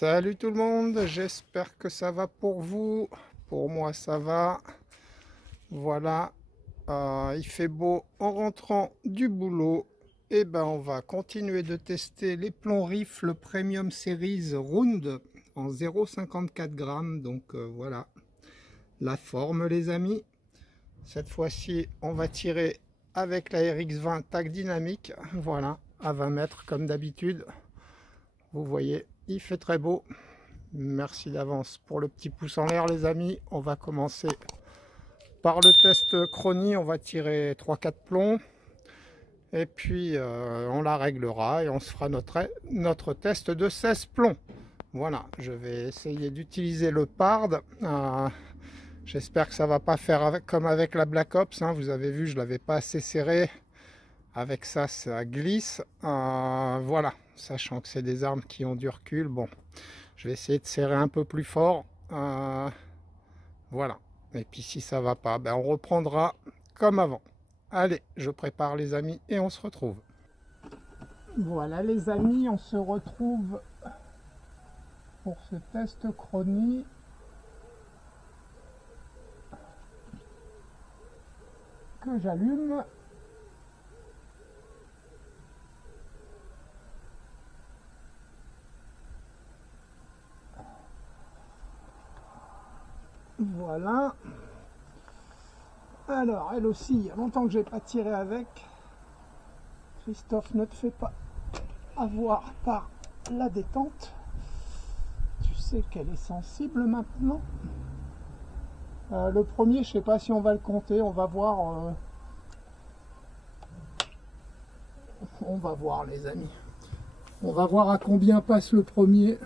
Salut tout le monde, j'espère que ça va pour vous. Pour moi ça va. Voilà, il fait beau en rentrant du boulot. Et ben on va continuer de tester les plombs rifle Premium Series Round en 0,54 grammes. Donc voilà la forme les amis. Cette fois-ci on va tirer avec la RX20 tac dynamique. Voilà, à 20 mètres comme d'habitude. Vous voyez, il fait très beau. Merci d'avance pour le petit pouce en l'air les amis. On va commencer par le test chronie. On va tirer 3-4 plombs. Et puis on la réglera et on se fera notre test de 16 plombs. Voilà, je vais essayer d'utiliser le Pard. J'espère que ça va pas faire comme avec la Black Ops. Vous avez vu, je l'avais pas assez serré. Avec ça, ça glisse. Voilà, sachant que c'est des armes qui ont du recul. Bon. Je vais essayer de serrer un peu plus fort. Voilà. Et puis si ça va pas, ben on reprendra comme avant. Allez, je prépare les amis et on se retrouve. Voilà les amis, on se retrouve pour ce test chronie. Que j'allume. Voilà. Alors, elle aussi, il y a longtemps que j'ai pas tiré avec. Christophe, ne te fais pas avoir par la détente. Tu sais qu'elle est sensible maintenant. Le premier, je sais pas si on va le compter. On va voir. On va voir, les amis. On va voir à combien passe le premier.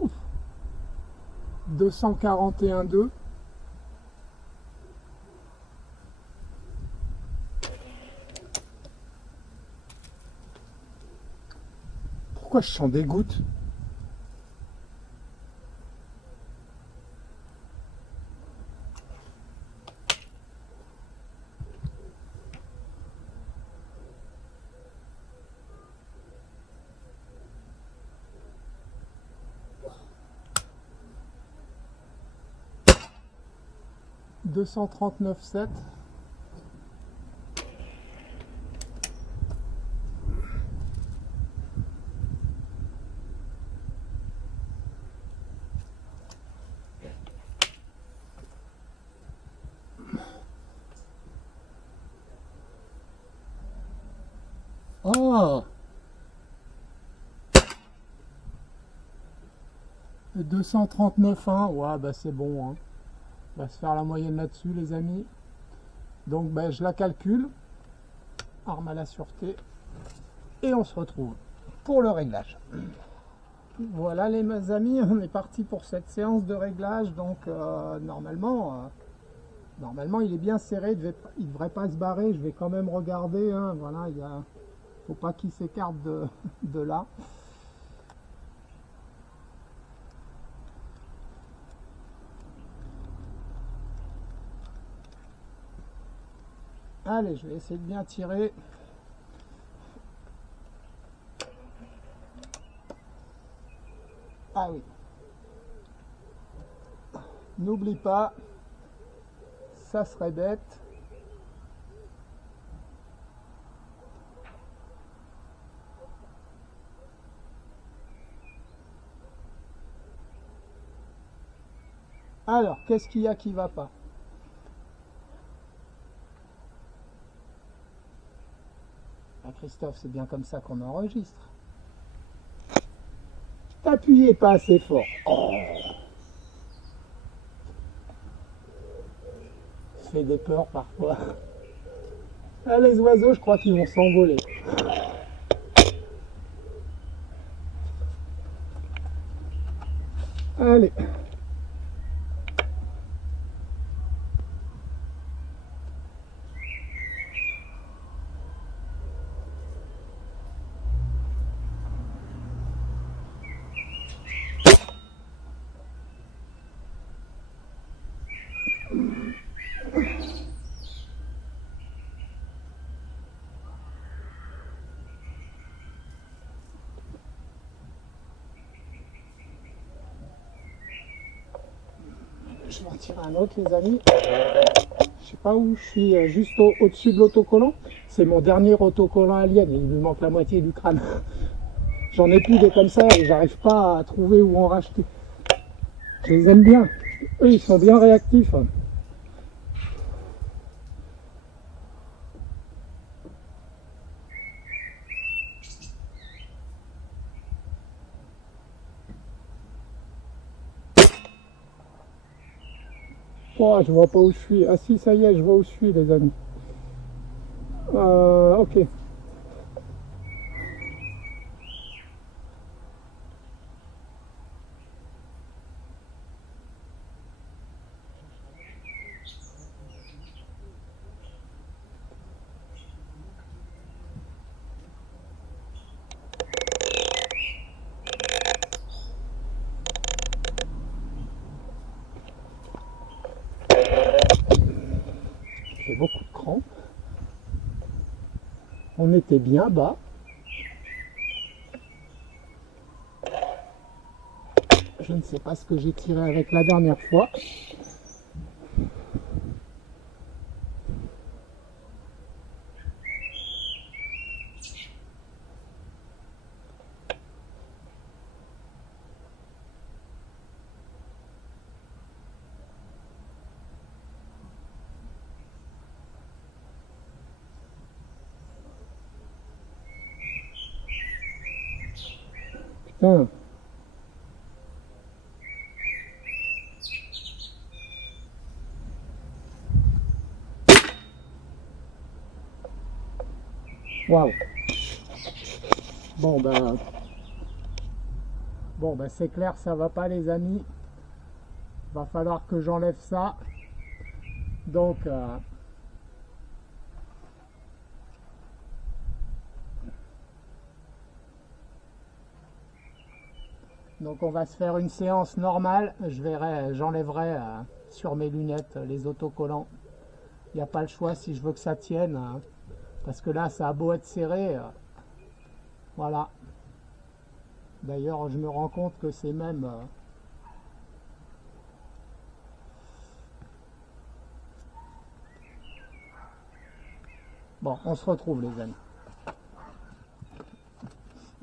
Ouf. 241,2. Pourquoi je sens des gouttes? « 239,7. » Oh 239,1. Ouais, bah c'est bon. On va se faire la moyenne là-dessus, les amis. Donc, ben, je la calcule. Arme à la sûreté. Et on se retrouve pour le réglage. Voilà, les amis, on est parti pour cette séance de réglage. Donc, normalement, il est bien serré. Il ne devrait pas se barrer. Je vais quand même regarder. Voilà, il ne faut pas qu'il s'écarte de là. Allez, je vais essayer de bien tirer. Ah oui. N'oublie pas, ça serait bête. Alors, qu'est-ce qu'il y a qui va pas? Christophe, c'est bien comme ça qu'on enregistre. T'appuyez pas assez fort. Oh. Ça fait des peurs parfois. Ah, les oiseaux, je crois qu'ils vont s'envoler. Allez. je vais en tirer un autre, les amis. Je sais pas où je suis, juste au-dessus de l'autocollant. C'est mon dernier autocollant Alien, il me manque la moitié du crâne. J'en ai plus des comme ça et j'arrive pas à trouver où en racheter. Je les aime bien. Eux, ils sont bien réactifs. Oh, je vois pas où je suis. Ah si, ça y est, je vois où je suis, les amis. Ok. J'ai beaucoup de crampes. On était bien bas. Je ne sais pas ce que j'ai tiré avec la dernière fois. Putain. Waouh. Bon ben c'est clair, ça va pas, les amis. Va falloir que j'enlève ça. Donc on va se faire une séance normale. J'enlèverai sur mes lunettes les autocollants. Il n'y a pas le choix si je veux que ça tienne. Parce que là, ça a beau être serré. Voilà. D'ailleurs, je me rends compte que c'est même... Bon, on se retrouve, les amis.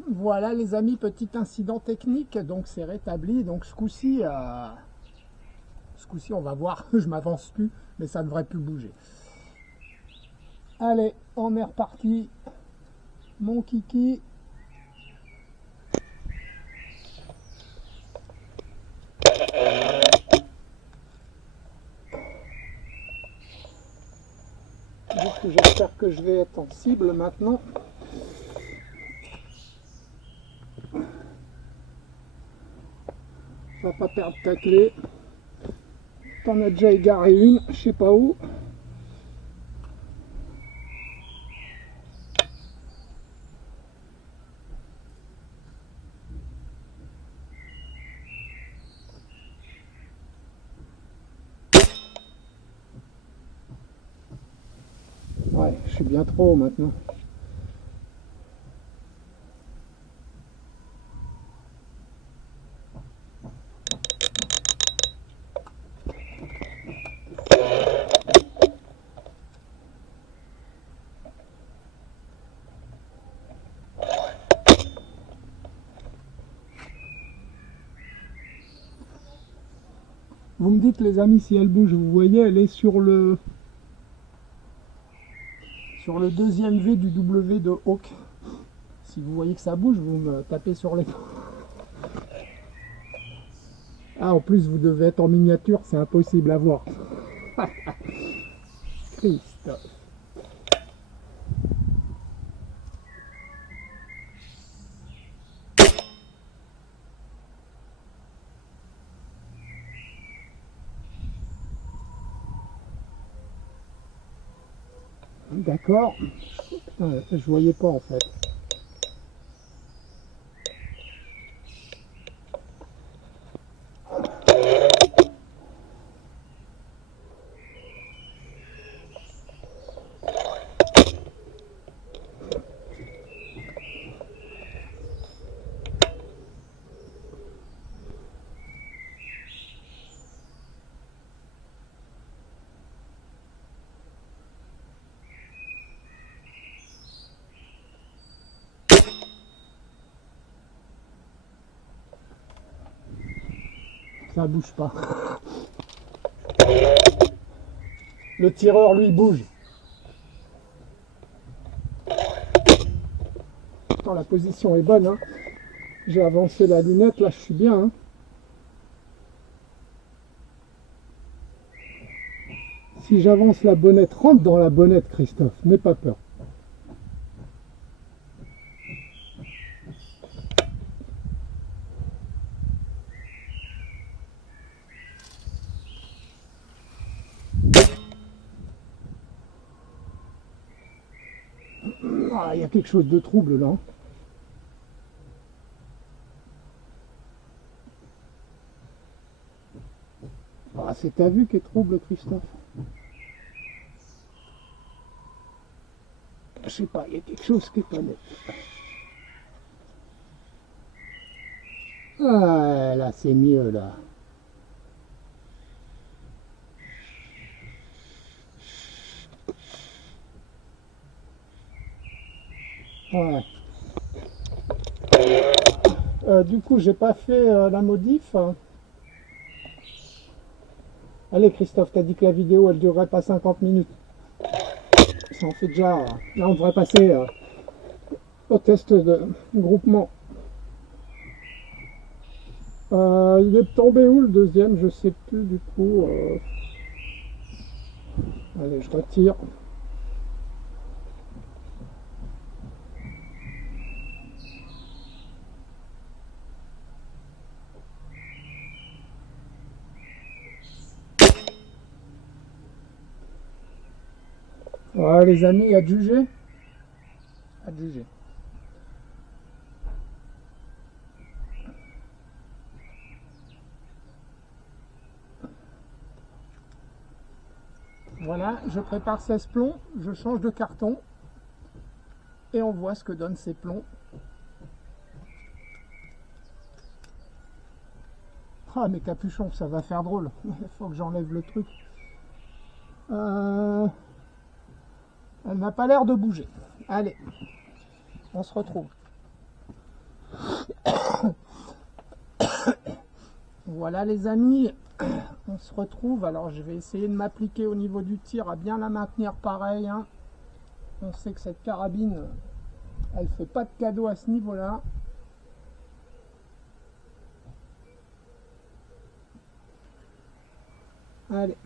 Voilà, les amis, petit incident technique. Donc, c'est rétabli. Donc, ce coup-ci, on va voir. Je m'avance plus, mais ça ne devrait plus bouger. Allez, on est reparti. Mon kiki. J'espère que je vais être en cible maintenant. On va pas perdre ta clé. T'en as déjà égaré une, je sais pas où. Ouais, je suis bien trop haut maintenant. Vous me dites, les amis, si elle bouge. Vous voyez, elle est sur le deuxième V du W de Hawk. Si vous voyez que ça bouge, vous me tapez sur les... Ah, en plus, vous devez être en miniature, c'est impossible à voir. Christophe. D'accord. Putain, je voyais pas en fait. Ça bouge pas. Le tireur, lui, bouge. Attends, la position est bonne. Hein. J'ai avancé la lunette, là je suis bien. Hein. Si j'avance la bonnette, rentre dans la bonnette, Christophe, n'aie pas peur. Ah, il y a quelque chose de trouble là. Ah, c'est ta vue qui est trouble, Christophe. Je sais pas, il y a quelque chose qui est pas net. Ah, là, c'est mieux, là. Ouais. Du coup, j'ai pas fait la modif. Allez, Christophe, t'as dit que la vidéo, elle durerait pas 50 minutes. Ça en fait déjà... Là, on devrait passer au test de groupement. Il est tombé où le deuxième? Je sais plus du coup. Allez, je retire. Ouais, les amis, à juger. À juger. Voilà, je prépare 16 plombs, je change de carton et on voit ce que donnent ces plombs. Ah, mes capuchons, ça va faire drôle. Il faut que j'enlève le truc. Elle n'a pas l'air de bouger. Allez, on se retrouve. Voilà les amis, on se retrouve. Alors je vais essayer de m'appliquer au niveau du tir à bien la maintenir pareil. Hein. On sait que cette carabine, elle fait pas de cadeau à ce niveau-là. Allez.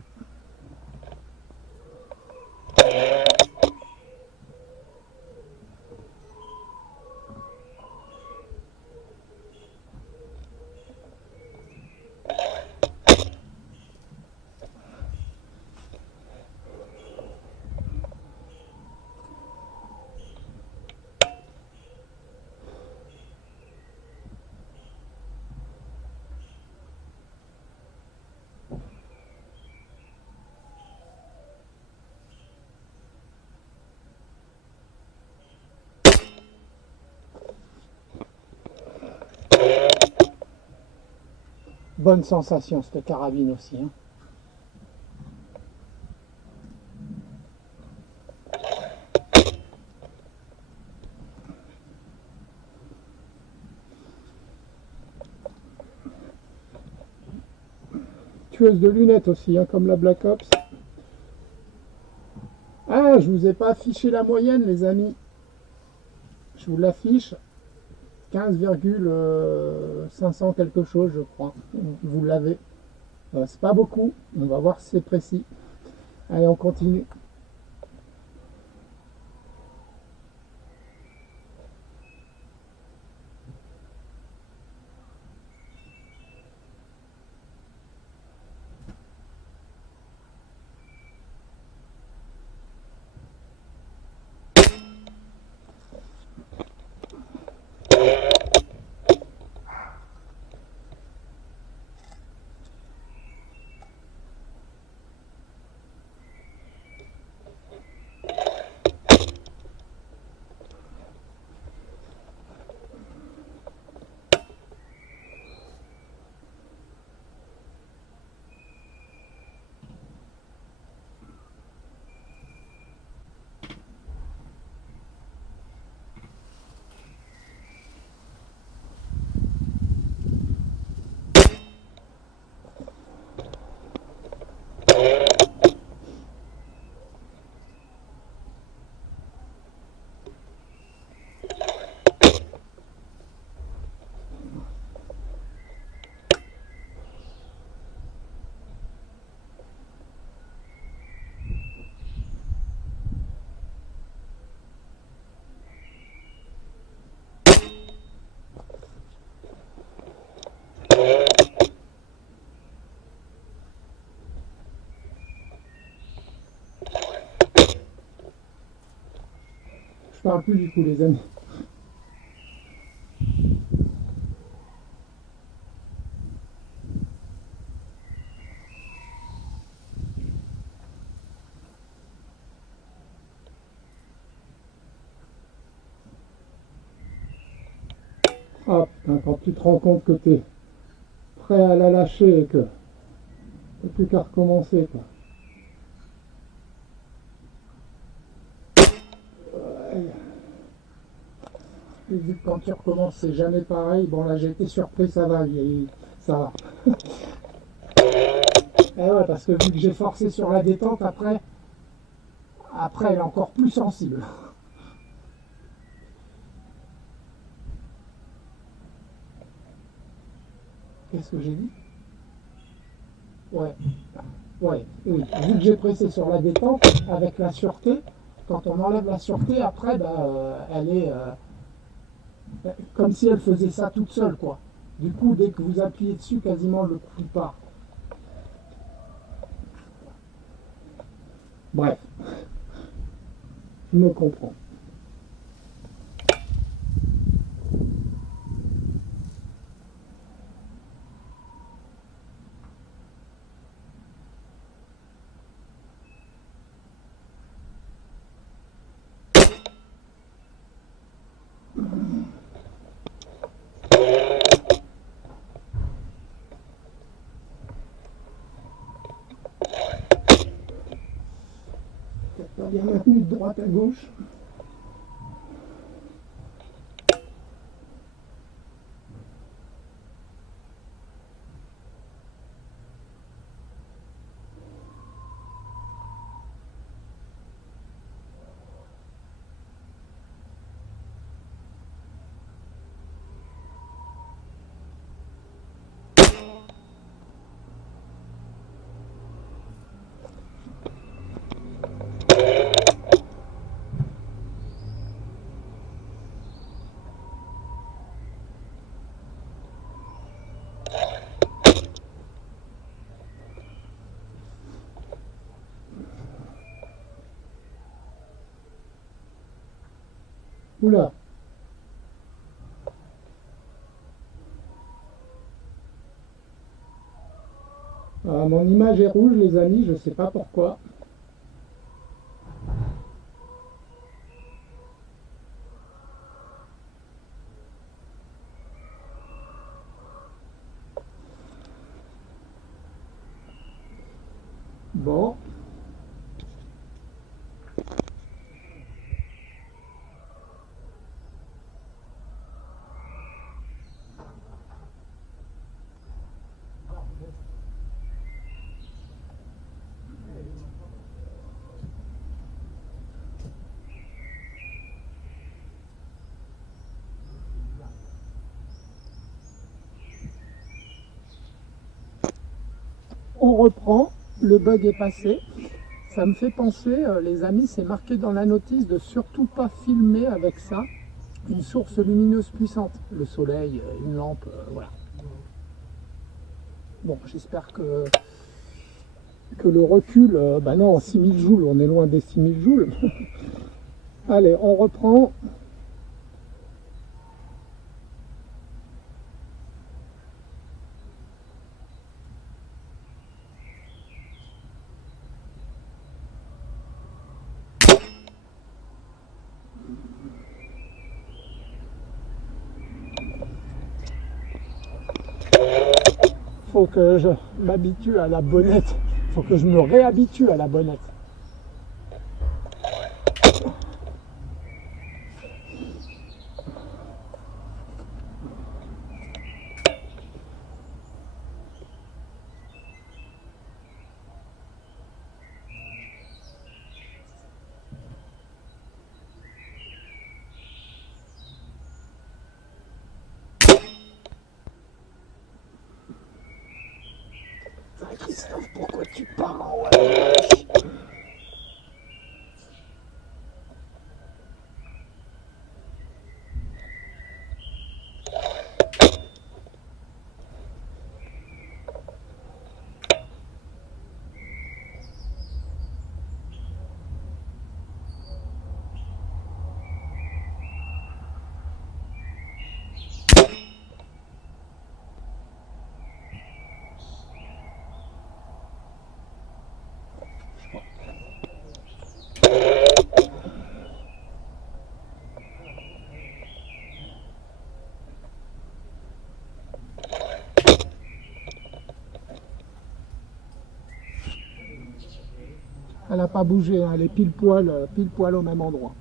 Bonne sensation cette carabine aussi. Hein. Tueuse de lunettes aussi, hein, comme la Black Ops. Ah, je vous ai pas affiché la moyenne les amis. Je vous l'affiche. 15,500 quelque chose je crois. Vous l'avez. C'est pas beaucoup. On va voir si c'est précis. Allez, on continue. parle plus du coup, les amis. Ah putain, quand tu te rends compte que tu es prêt à la lâcher et que t'as plus qu'à recommencer, quoi. Ouais. Et vu que quand tu recommences, c'est jamais pareil. Bon, là, j'ai été surpris, ça va, ça va. Eh ouais, parce que vu que j'ai forcé sur la détente, après, elle est encore plus sensible. Qu'est-ce que j'ai dit? Ouais, ouais, oui. Vu que j'ai pressé sur la détente, avec la sûreté, quand on enlève la sûreté, après, elle est comme si elle faisait ça toute seule, quoi. Du coup, dès que vous appuyez dessus, quasiment le coup part. Bref, je me comprends. Peut-être pas bien maintenu de droite à gauche. Oula. Ah, mon image est rouge, les amis, je sais pas pourquoi. Bon. On reprend, le bug est passé. Ça me fait penser, les amis, c'est marqué dans la notice de surtout pas filmer avec ça une source lumineuse puissante. Le soleil, une lampe, voilà. Bon, j'espère que le recul, bah non, 6000 joules, on est loin des 6000 joules. Allez, on reprend. Faut que je m'habitue à la bonnette. Faut que je me réhabitue à la bonnette. Christophe, pourquoi tu pars en haut? Elle n'a pas bougé, hein, elle est pile poil au même endroit.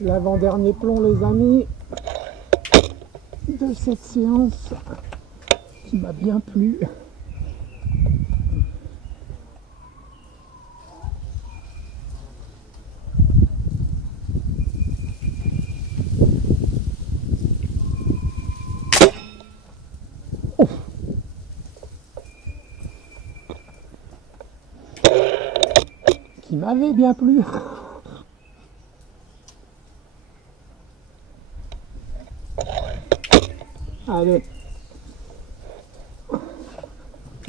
L'avant-dernier plomb, les amis, de cette séance qui m'a bien plu. Oh. Qui m'avait bien plu. Allez.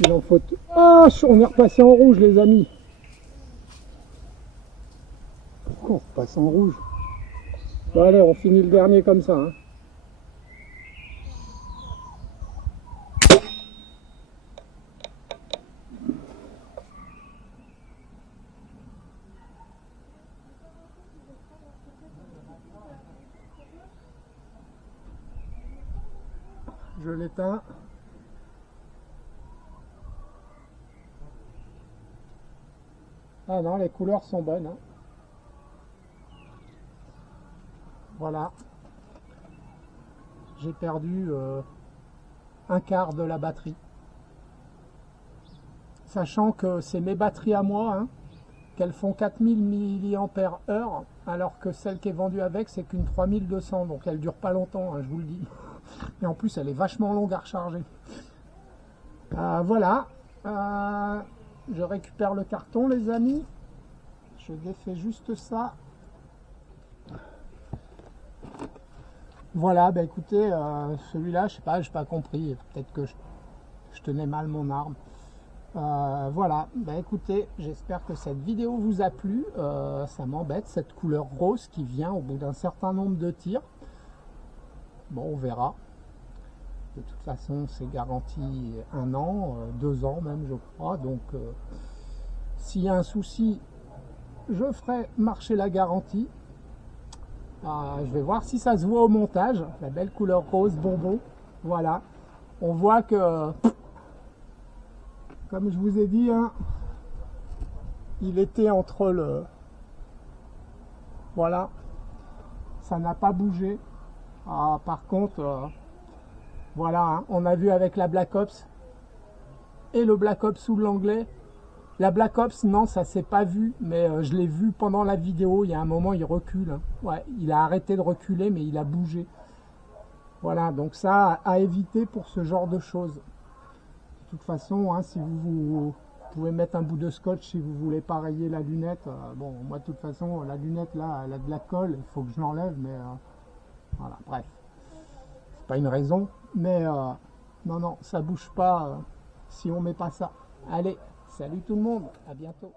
Il en faut... Ah, on est repassé en rouge, les amis. Pourquoi on repasse en rouge? Bon, allez, on finit le dernier comme ça. Hein. Je l'éteins. Ah non, les couleurs sont bonnes. Hein. Voilà. J'ai perdu un quart de la batterie. Sachant que c'est mes batteries à moi, hein, qu'elles font 4000 mAh, alors que celle qui est vendue avec, c'est qu'une 3200. Donc elle dure pas longtemps, hein, je vous le dis. Et en plus, elle est vachement longue à recharger. Voilà. Je récupère le carton, les amis. Je défais juste ça. Voilà, bah écoutez, celui-là, je sais pas, j'ai pas compris. Peut-être que je tenais mal mon arme. Voilà, bah écoutez, j'espère que cette vidéo vous a plu. Ça m'embête, cette couleur rose qui vient au bout d'un certain nombre de tirs. Bon, on verra. De toute façon, c'est garanti 1 an, 2 ans même, je crois. Donc, s'il y a un souci, je ferai marcher la garantie. Je vais voir si ça se voit au montage. La belle couleur rose bonbon. Voilà. On voit que, comme je vous ai dit, hein, il était entre le... Voilà. Ça n'a pas bougé. Par contre... Voilà, hein, on a vu avec la Black Ops et le Black Ops sous l'anglais. La Black Ops, non, ça s'est pas vu, mais je l'ai vu pendant la vidéo. Il y a un moment, il recule. Hein. Ouais, il a arrêté de reculer, mais il a bougé. Voilà, donc ça à éviter pour ce genre de choses. De toute façon, hein, si vous pouvez mettre un bout de scotch si vous voulez pas rayer la lunette. Bon, moi de toute façon, la lunette là, elle a de la colle, il faut que je l'enlève, mais voilà, bref. C'est pas une raison, mais non, non, ça bouge pas si on met pas ça. Allez, salut tout le monde, à bientôt.